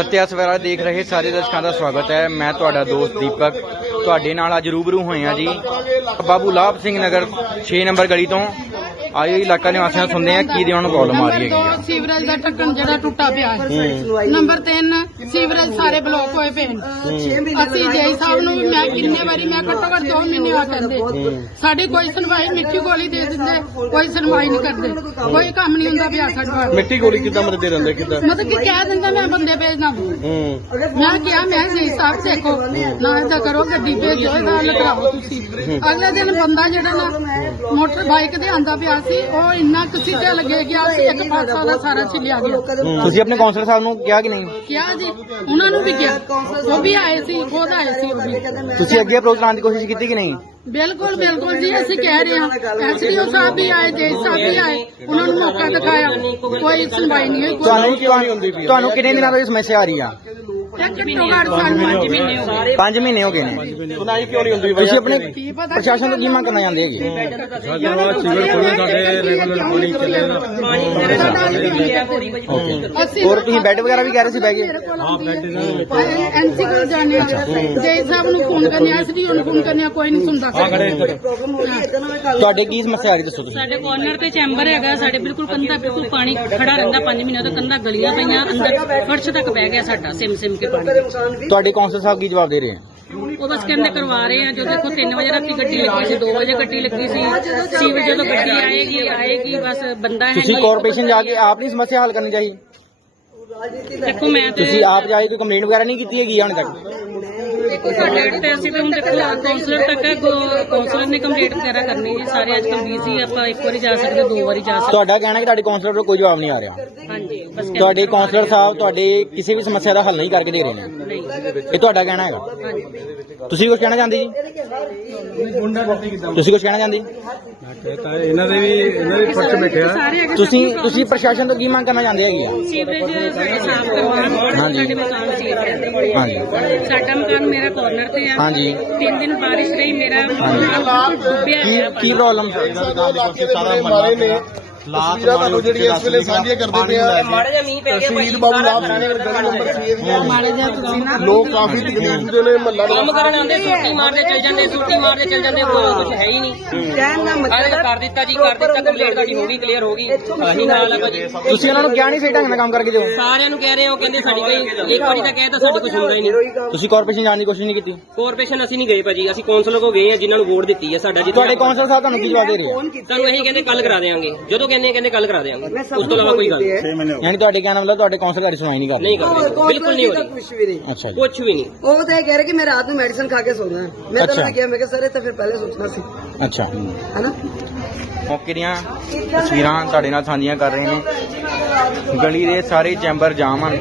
ਸਤਿਆ ਸਵੇਰਾ ਦੇਖ ਰਹੇ ਸਾਰੇ ਦਰਸ਼ਕਾਂ ਦਾ ਸਵਾਗਤ ਹੈ। ਮੈਂ ਤੁਹਾਡਾ ਦੋਸਤ ਦੀਪਕ। ਤੁਹਾਡੇ ਨਾਲ ਅੱਜ ਰੂਬਰੂ ਹੋਏ ਹਾਂ ਜੀ। ਬਾਬੂ ਲਾਭ ਸਿੰਘ ਨਗਰ 6 ਨੰਬਰ ਗਲੀ ਤੋਂ। ਆਏ ਇਲਾਕਾ ਨਿਵਾਸੀਆਂ ਨੂੰ ਸੁਣਦੇ ਆ ਕੀ ਦੀ ਉਹਨਾਂ ਨੂੰ ਪ੍ਰੋਬਲਮ ਆ ਰਹੀ ਹੈਗੀ ਆ। ਸੀਵਰੇਜ ਦਾ ਢੱਕਣ ਜਿਹੜਾ ਟੁੱਟਾ ਪਿਆ ਹੈ। ਨੰਬਰ 3 ਸੀਵਰੇਜ ਸਾਰੇ ਬਲੌਕ ਹੋਏ ਪਏ ਨੇ। ਅਸੀਂ ਜੇਈ ਸਾਹਿਬ ਨੂੰ ਵੀ ਮੈਂ ਕਿੰਨੇ ਵਾਰੀ ਮੈਂ ਘੱਟੋ ਘੱਟ 2 ਮਹੀਨੇ ਆ ਕਹਿੰਦੇ। ਸਾਡੀ ਕੋਈ ਸੁਣਵਾਈ ਮਿੱਠੀ ਗੋਲੀ ਦੇ ਦਿੰਦੇ ਕੋਈ ਸੁਣਵਾਈ ਨਹੀਂ ਕਰਦੇ। ਕੋਈ ਕੰਮ ਨਹੀਂ ਹੁੰਦਾ ਪਿਆ ਸਾਡੇ ਮਿੱਟੀ ਗੋਲੀ ਕਿੱਦਾਂ ਮਤਲਬ ਦੇ ਦਿੰਦੇ ਕਿੱਦਾਂ? ਮਤਲਬ ਕਿ ਕਹਿ ਦਿੰਦਾ ਮੈਂ ਬੰਦੇ ਭੇਜਦਾ। ਹੂੰ ਮੈਂ ਕਿਹਾ ਮੈਂ ਜੀ ਸਾਹਿਬ ਦੇਖੋ ਨਾ ਇਹਦਾ ਕਰੋ ਗੱਡੀ ਭੇਜੋ ਇਹਦਾ ਹੱਲ ਕਰਾਓ ਤੁਸੀਂ। ਅਗਲੇ ਦਿਨ ਬੰਦਾ ਜਿਹੜਾ ਨਾ ਮੋਟਰ ਬਾਈਕ ਤੇ ਆਂਦਾ ਪਿਆ ਸੀ ਉਹ ਇੰਨਾ ਕਸੀਟਾ ਲੱਗੇ ਗਿਆ ਸੀ ਇੱਕ ਪਾਸਾ ਦਾ ਸਾਰਾ ਛਿਲਿਆ ਗਿਆ। ਤੁਸੀਂ ਆਪਣੇ ਕਾਉਂਸਲਰ ਸਾਹਿਬ ਨੂੰ ਕਿਹਾ ਕਿ ਨਹੀਂ? ਕਿਹਾ ਜੀ ਉਹਨਾਂ ਨੂੰ ਵੀ ਕਿਹਾ। ਉਹ ਵੀ ਆਏ ਸੀ ਖੁਦ ਆਏ ਸੀ ਉਹ ਵੀ। ਤੁਸੀਂ ਅੱਗੇ ਅਪਰੋਚ ਲਾਉਣ ਦੀ ਕੋਸ਼ਿਸ਼ ਕੀਤੀ ਕਿ ਨਹੀਂ? ਬਿਲਕੁਲ ਬਿਲਕੁਲ ਜੀ ਅਸੀਂ ਕਹਿ ਰਹੇ ਹਾਂ। ਐਸਡੀਓ ਸਾਹਿਬ ਵੀ ਆਏ ਜੇ ਸਾਹਿਬ ਵੀ ਆਏ ਉਹਨਾਂ ਨੂੰ ਮੌਕਾ ਦਿਖਾਇਆ। ਕੋਈ ਸੁਣਵਾਈ ਨਹੀਂ ਹੋਈ ਤੁਹਾਨੂੰ ਤੁਹਾਨੂੰ ਤੁਹਾਨੂੰ ਕਿੰਨੇ ਦਿਨਾਂ ਤੋਂ ਇਹ ਸਮੱਸਿਆ ਆ ਰਹੀ ਆ? ਘੱਟੋ ਘੱਟ ਸਾਨੂੰ 5 ਮਹੀਨੇ ਹੋ ਗਏ। 5 ਮਹੀਨੇ ਹੋ ਗਏ। ਨੇ। ਸੁਣਾਈ ਕਿਉਂ ਨਹੀਂ ਹੁੰਦੀ ਤੁਸੀਂ ਆਪਣੇ ਪ੍ਰਸ਼ਾਸਨ ਤੋਂ ਕੀ ਮੰਗ ਕਰਨਾ ਚਾਹੁੰਦੇ ਹੈਗੇ? ਹੋਰ ਤੁਸੀਂ ਬੈੱਡ ਵਗੈਰਾ ਵੀ ਕਹਿ ਰਹੇ ਸੀ ਬਹਿ ਕੇ? ਹਾਂ ਬੈਠ ਐਨਸੀ ਕੋਲ। ਜਾਣੇ ਆ। ਜੇ ਸਾਹਿਬ ਨੂੰ ਫੋਨ ਕਰਨੇ ਆ ਐਸਡੀਓ ਨੂੰ ਫੋਨ ਕਰਨੇ ਆ ਕੋਈ ਨਹੀਂ ਸੁਣਦਾ। ਤੁਹਾਡੇ ਕੀ ਸਮੱਸਿਆ ਆ ਰਹੀ ਦੱਸੋ ਤੁਸੀਂ। ਸਾਡੇ ਕਾਰਨਰ ਤੇ ਚੈਂਬਰ ਹੈਗਾ ਸਾਡੇ ਬਿਲਕੁਲ ਕੰਧਾ ਬਿਲਕੁਲ ਪਾਣੀ ਖੜਾ ਰਹਿੰਦਾ 5 ਮਹੀਨੇ ਤੋਂ ਕੰਧਾ ਗਲੀਆਂ ਪਈਆਂ ਅੰਦਰ ਫਰਸ਼ ਤੱਕ ਬਹਿ ਗਿਆ ਸਾਡਾ ਸਿਮ ਸਿਮ ਕੇ। ਪਾਣੀ ਤੁਹਾਡੇ ਕਾਉਂਸਲਰ ਸਾਹਿਬ ਕੀ ਜਵਾਬ ਦੇ ਰਹੇ ਆ? ਉਹ ਬਸ ਕਹਿੰਦੇ ਕਰਵਾ ਰਹੇ ਆ ਜੋ ਦੇਖੋ 3 ਵਜੇ ਰਾਤੀ ਗੱਡੀ ਲੱਗੀ ਸੀ 2 ਵਜੇ ਗੱਡੀ ਲੱਗੀ ਸੀ ਸੀਵਰ ਜਦੋਂ ਗੱਡੀ ਆਏਗੀ ਆਏਗੀ ਬਸ ਬੰਦਾ ਹੈ ਤੁਸੀਂ ਕਾਰਪੋਰੇਸ਼ਨ ਜਾ ਕੇ ਆਪ ਨਹੀਂ ਸਮੱਸਿਆ ਹੱਲ ਕਰਨੀ ਚਾਹੀਦੀ? ਦੇਖੋ ਮੈਂ ਤੇ ਤੁਸੀਂ ਆਪ ਜਾ ਕੇ ਕੋਈ ਕੰਪਲੇਂਟ ਵਗੈਰਾ ਨਹੀਂ ਕੀਤੀ ਹੈਗੀ ਹੁਣ ਤੱਕ? ਦੇਖੋ ਸਾਡੇ ਤੇ ਅਸੀਂ ਤਾਂ ਹੁਣ ਦੇਖੋ ਕਾਉਂਸਲਰ ਤੱਕ ਹੈ ਕਾਉਂਸਲਰ ਨੇ ਕੰਪਲੀਟ ਵਗੈਰਾ ਕਰਨੀ ਹੈ। ਸਾਰੇ ਅੱਜ ਕੱਲ ਬਿਜ਼ੀ ਆਪਾਂ ਇੱਕ ਵਾਰੀ ਜਾ ਸਕਦੇ ਦੋ ਵਾਰੀ ਜਾ ਸਕਦੇ। ਤੁਹਾਡਾ ਕਹਿਣਾ ਕਿ ਤੁਹਾਡੇ ਕਾਉਂਸਲਰ ਤੋਂ ਕੋਈ ਜਵਾਬ ਨਹੀਂ ਆ ਰਿਹਾ। ਹਾਂਜੀ ਬਸ ਤੁਹਾਡੇ ਕਾਉਂਸਲਰ ਸਾਹਿਬ ਤੁਹਾਡੇ ਕਿਸੇ ਵੀ ਸਮੱਸਿਆ ਦਾ ਹੱਲ ਨਹੀਂ ਕਰਕੇ ਦੇ ਰਹੇ ਨੇ। ਨਹੀਂ। ਇਹ ਤੁਹਾਡਾ ਕਹਿਣਾ ਹੈਗਾ। ਹਾਂਜੀ। ਤੁਸੀਂ ਕੁਝ ਕਹਿਣਾ ਚਾਹੁੰਦੇ ਜੀ? ਤੁਸੀਂ ਕੁਝ ਕਹਿਣਾ ਚਾਹੁੰਦੇ? ਇਹਨਾਂ ਦੇ ਵੀ ਇਹਨਾਂ ਦੇ ਫਰਸ਼ ਬੈਠੇ ਆ। ਸਾਰੇ ਹੈਗੇ ਤੁਸੀਂ ਤੁਸੀਂ ਪ੍ਰਸ਼ਾਸਨ ਤੋਂ ਕੀ ਮੰਗ ਕਰਨਾ ਚਾਹੁੰਦੇ ਹੈਗੇ ਆ? ਸਾਫ਼ ਕਰਵਾਉਣ ਹਾਂਜੀ। ਸਾਡੇ ਮਕਾਨ ਸੀ ਇੱਥੇ। ਹਾਂਜੀ ਸਾਡਾ ਮਕਾਨ ਮੇਰਾ ਕਾਰਨਰ ਤੇ ਆ। ਹਾਂਜੀ ਤਿੰਨ ਦਿਨ ਬਾਰਿਸ਼ ਰਹੀ ਮੇਰਾ ਮਕਾਨ ਡੁੱਬਿਆ ਕੀ ਗਿਆ ਕੀ ਪ੍ਰੋਬਲਮ ਮਾਰੇ ਨੇ ਤਸਵੀਰਾਂ ਤੁਹਾਨੂੰ ਜਿਹੜੀ ਇਸ ਵੇਲੇ ਸਾਂਝੀਆਂ ਕਰਦੇ ਪਏ ਆ। ਤਹਿਸੀਲ ਬਾਬੂ ਲਾਭ ਸਿੰਘ ਨਗਰ ਗਲੀ ਨੰਬਰ 6 ਦੀਆਂ ਲੋਕ ਕਾਫੀ ਤਕਲੀਫ ਦੇ ਨੇ ਮਹੱਲਾ ਕੰਮ ਕਰਨ ਆਉਂਦੇ ਛੁੱਟੀ ਮਾਰਦੇ ਚਲ ਜਾਂਦੇ ਛੁੱਟੀ ਮਾਰਦੇ ਚਲ ਜਾਂਦੇ ਕੋਈ ਕੁਝ ਹੈ ਹੀ ਨਹੀਂ। ਅਰੇ ਕਰ ਦਿੱਤਾ ਜੀ ਕਰ ਦਿੱਤਾ ਕੰਪਲੀਟ ਤੁਹਾਡੀ ਹੋ ਗਈ ਕਲੀਅਰ ਹੋ ਗਈ। ਆਹੀ ਨਾਲ ਹੈ ਭਾਜੀ। ਤੁਸੀਂ ਉਹਨਾਂ ਨੂੰ ਕਿਹਾ ਨਹੀਂ ਸਹੀ ਢੰਗ ਨਾਲ ਕੰਮ ਕਰਕੇ ਦਿਓ? ਸਾਰਿਆਂ ਨੂੰ ਕਹਿ ਰਹੇ ਹੋ ਕਹਿੰਦੇ ਸਾਡੀ ਕੋਈ ਇੱਕ ਵਾਰੀ ਤਾਂ ਕਹਿ ਤਾਂ ਸਾਡੀ ਕੁਝ ਹੁੰਦਾ ਹੀ ਨਹੀਂ। ਤੁਸੀਂ ਕਾਰਪੋਰੇਸ਼ਨ ਜਾਣ ਦੀ ਕੋਸ਼ਿਸ਼ ਨਹੀਂ ਕੀਤੀ? ਕਾਰਪੋਰੇਸ਼ਨ ਅਸੀਂ ਨਹੀਂ ਗਏ ਭਾਜੀ ਅਸੀਂ ਕੌਂਸਲ ਕੋ ਗਏ ਆ ਜਿਨ੍ਹਾਂ ਨੂੰ ਵੋਟ ਦਿੱਤੀ ਹੈ ਸਾਡਾ ਜਿੱਥੇ ਤੁਹਾਡੇ ਸਾਹਿਬ ਤੁਹਾਨੂੰ ਕੀ ਜਵਾਬ ਦੇ ਰਹੇ ਤੁਹਾਨੂੰ ਇਹੀ ਕਹਿੰਦੇ ਕੱਲ ਕਰਾ ਦੇਵਾਂਗੇ ਜਦੋਂ ਕਹਿੰਦੇ ਕਹਿੰਦੇ ਕੱਲ ਕਰਾ ਦੇਵਾਂਗੇ ਉਸ ਤੋਂ ਇਲਾਵਾ ਕੋਈ ਗੱਲ ਨਹੀਂ ਯਾਨੀ ਤੁਹਾਡੇ ਕਹਿਣ ਦਾ ਮਤਲਬ ਤੁਹਾਡੇ ਕਾਉਂਸਲਰ ਤੁਹਾਡੀ ਸੁਣਵਾਈ ਨਹੀਂ ਕਰਦੇ ਨਹੀਂ ਕਰਦੇ ਬਿਲਕੁਲ ਨਹੀਂ ਹੋ ਰਹੀ। ਕੁਛ ਵੀ ਨਹੀਂ। ਅੱਛਾ ਜੀ। ਕੁਝ ਵੀ ਨਹੀਂ। ਉਹ ਤਾਂ ਇਹ ਕਹਿ ਰਹੇ ਕਿ ਮੈਂ ਰਾਤ ਨੂੰ ਮੈਡੀਸਨ ਖਾ ਕੇ ਸੌਣਾ ਹੈ। ਮੈਂ ਤਾਂ ਅੱਛਾ। ਕਿਹਾ ਮੈਂ ਕਿਹਾ ਸਰ ਇਹ ਤਾਂ ਫਿਰ ਪਹਿਲੇ ਸੋਚਣਾ ਸੀ। ਅੱਛਾ। ਹਨਾ? ਮੌਕੇ ਦੀਆਂ ਤਸਵੀਰਾਂ ਤੁਹਾਡੇ ਨਾਲ ਸਾਂਝੀਆਂ ਕਰ ਰਹੇ ਨੇ। ਗਲੀ ਦੇ ਸਾਰੇ ਚੈਂਬਰ ਜਾਮ ਹਨ।